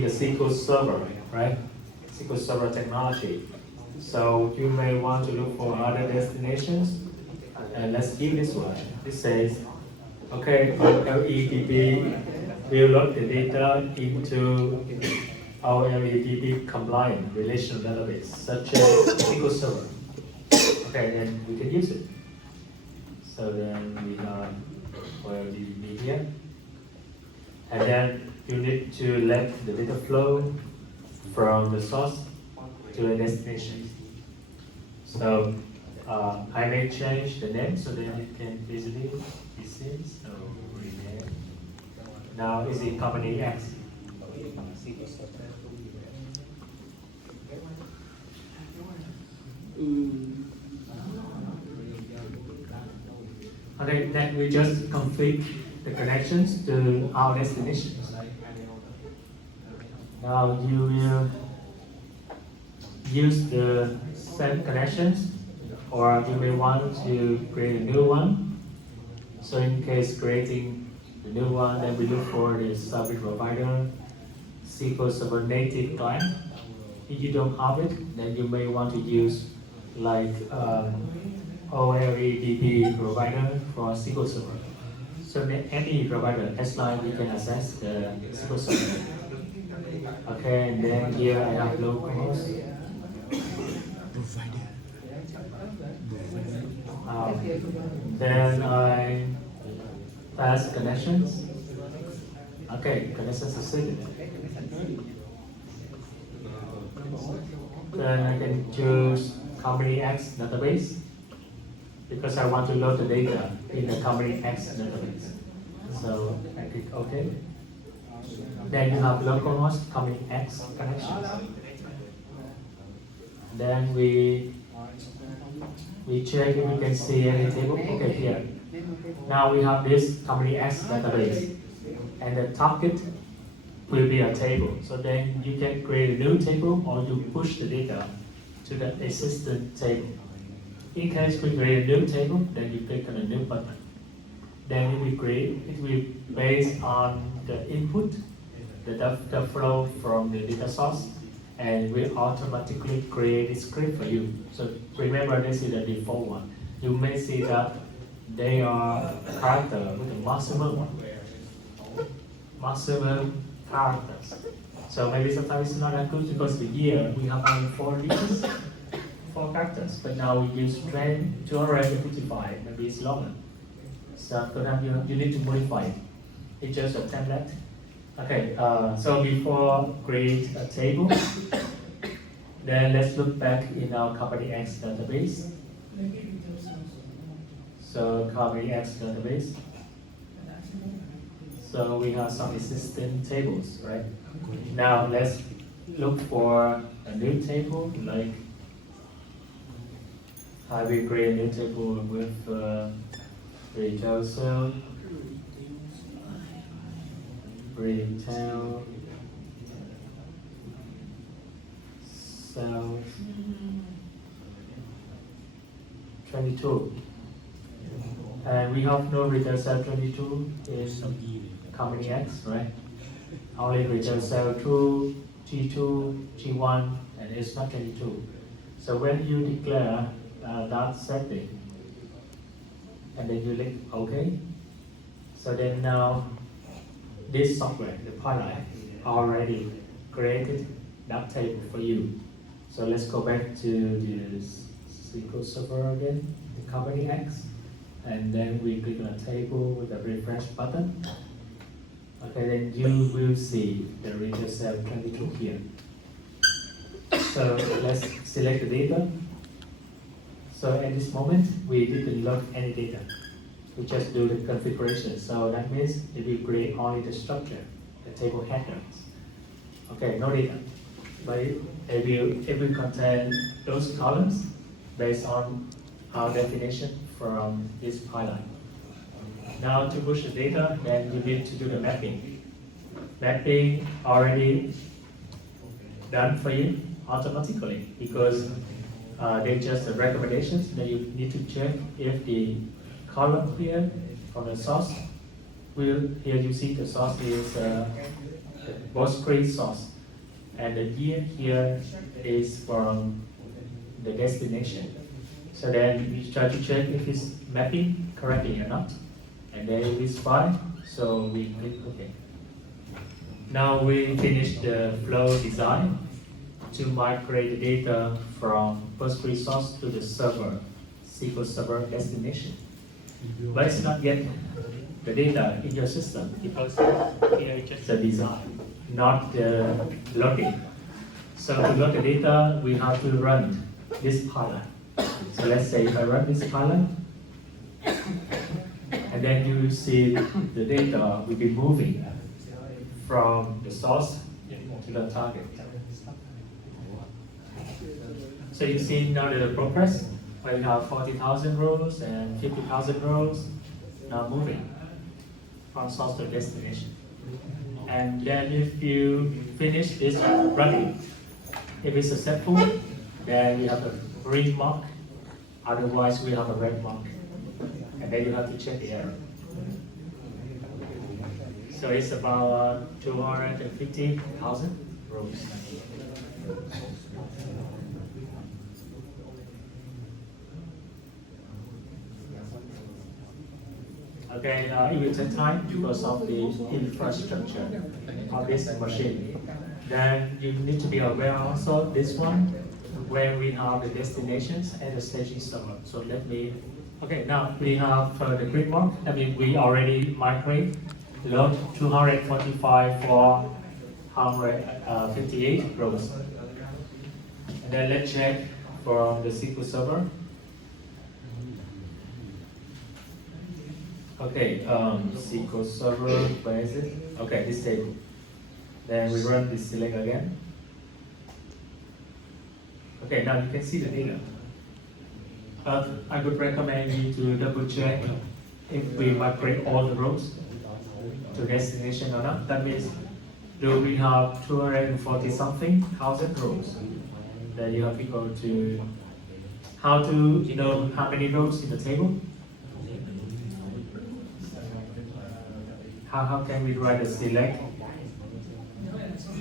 the SQL Server, right? SQL Server technology. So you may want to look for other destinations. And let's view this one. This says, okay, LEDB will load the data into our LEDB compliant relational database, such as SQL Server. Okay, then we can use it. So then we have LEDB here. And then you need to let the data flow from the source to the destination. So I may change the name so that it can easily be seen. So rename. Now is it company X? Okay, then we just complete the connections to our destinations. Now you will use the same connections, or you may want to create a new one. So in case creating the new one, then we look for the service provider, SQL Server native client. If you don't have it, then you may want to use like OLEDB provider for SQL Server. So any provider, as long as we can access the SQL Server. Okay, and then here I have localhost. Then I pass connections. Okay, connections succeeded. Then I can choose company X database because I want to load the data in the company X database. So I click OK. Then you have localhost company X connections. Then we check if we can see any table. Okay, here. Now we have this company X database, and the target will be a table. So then you can create a new table, or you push the data to the existing table. In case we create a new table, then you click on a new button. Then it will be based on the input, the flow from the data source, and will automatically create a script for you. So remember, this is the default one. You may see that they are character with the maximum characters. So maybe sometimes it's not that good because the year we have only 4 digits, 4 characters, but now we use 255, maybe it's longer. So you need to modify it. It's just a template. Okay, so before create a table, then let's look back in our company X database. So company X database. So we have some existing tables, right? Now let's look for a new table, like I will create a new table with retail sale, retail sales 22. And we have no retail sale 22 in company X, right? Only retail sale 2, G2, G1, and it's not 22. So when you declare that setting, and then you click OK, so then now this software, the pipeline, already created that table for you. So let's go back to the SQL Server again, the company X, and then we click on a table with a refresh button. Okay, then you will see the retail sale 22 here. So let's select the data. So at this moment, we didn't load any data. We just do the configuration. So that means it will create only the structure, the table headers. Okay, no data. But it will contain those columns based on our definition from this pipeline. Now to push the data, then you need to do the mapping. Mapping already done for you automatically because they're just the recommendations. Then you need to check if the column here from the source will, here you see the source is Postgres source, and the year here is from the destination. So then we try to check if it's mapping correctly or not, and then it is fine. So we click OK. Now we finish the flow design to migrate the data from Postgres source to the server, SQL Server destination. But it's not yet the data in your system because here is just the design, not the loading. So to load the data, we have to run this pilot. So let's say if I run this pilot, and then you see the data will be moving from the source to the target. So you see now the progress, where we have 40,000 rows and 50,000 rows now moving from source to destination. And then if you finish this running, if it's successful, then you have a green mark, otherwise we have a red mark. And then you have to check the error. So it's about 250,000 rows. Okay, it will take time because of the infrastructure of this machine. Then you need to be aware also this one, where we have the destinations and the staging server. So let me, okay, now we have the grid mark. I mean, we already migrate, load 245 for 158 rows. And then let's check from the SQL Server. Okay, SQL Server, where is it? Okay, this table. Then we run this select again. Okay, now you can see the data. I would recommend you to double check if we migrate all the rows to destination or not. That means, do we have 240 something thousand rows? Then you have to go to how to know how many rows in the table. How can we write a select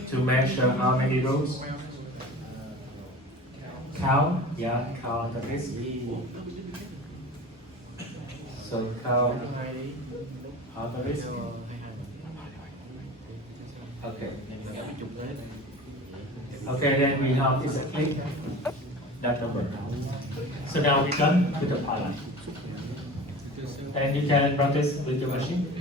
to measure how many rows? Count, yeah, count the list. So count the list. Okay. Okay, then we have this click that number. So now we're done with the pilot. And you can run this with your machine.